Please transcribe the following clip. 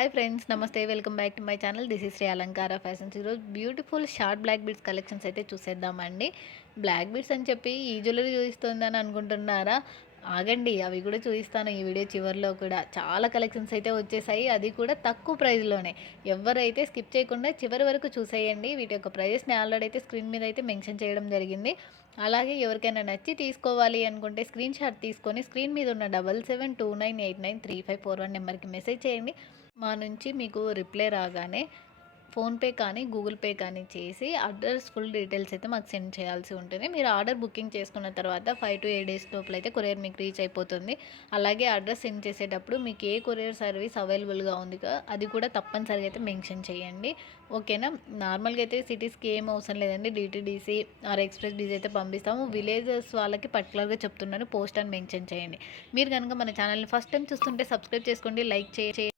Hi friends, నమస్తే. Welcome back to my channel. This is Shri Alankara fashions. ఈరోజు beautiful short black beads collections అయితే చూసేద్దామండి. Black beads అని చెప్పి ఈ జ్యువెలరీ చూపిస్తుందని అనుకుంటున్నారా? ఆగండి, అవి కూడా చూపిస్తాను ఈ వీడియో చివరిలో కూడా. చాలా కలెక్షన్స్ అయితే వచ్చేసాయి, అది కూడా తక్కువ ప్రైస్లోనే. ఎవరైతే స్కిప్ చేయకుండా చివరి వరకు చూసేయండి. వీటి యొక్క ప్రైజెస్ని ఆల్రెడీ అయితే స్క్రీన్ మీద అయితే మెన్షన్ చేయడం జరిగింది. అలాగే ఎవరికైనా నచ్చి తీసుకోవాలి అనుకుంటే స్క్రీన్ షాట్ తీసుకొని స్క్రీన్ మీద ఉన్న 7729893541 నెంబర్కి మెసేజ్ చేయండి. మా నుంచి మీకు రిప్లై రాగానే ఫోన్పే కానీ గూగుల్ పే కానీ చేసి అడ్రస్ ఫుల్ డీటెయిల్స్ అయితే మాకు సెండ్ చేయాల్సి ఉంటుంది. మీరు ఆర్డర్ బుకింగ్ చేసుకున్న తర్వాత 5 to 8 డేస్ లోపల అయితే కొరియర్ మీకు రీచ్ అయిపోతుంది. అలాగే అడ్రస్ సెండ్ చేసేటప్పుడు మీకు ఏ కొరియర్ సర్వీస్ అవైలబుల్గా ఉంది అది కూడా తప్పనిసరిగా అయితే మెన్షన్ చేయండి. ఓకేనా? నార్మల్గా అయితే సిటీస్కి ఏం అవసరం లేదండి. డిటీడీసీ ఆర్ ఎక్స్ప్రెస్ బీజ్ అయితే పంపిస్తాము. విలేజెస్ వాళ్ళకి పర్టికులర్గా చెప్తున్నాను, పోస్ట్ అని మెన్షన్ చేయండి. మీరు కనుక మన ఛానల్ని ఫస్ట్ టైం చూస్తుంటే సబ్స్క్రైబ్ చేసుకోండి, లైక్ చేయండి.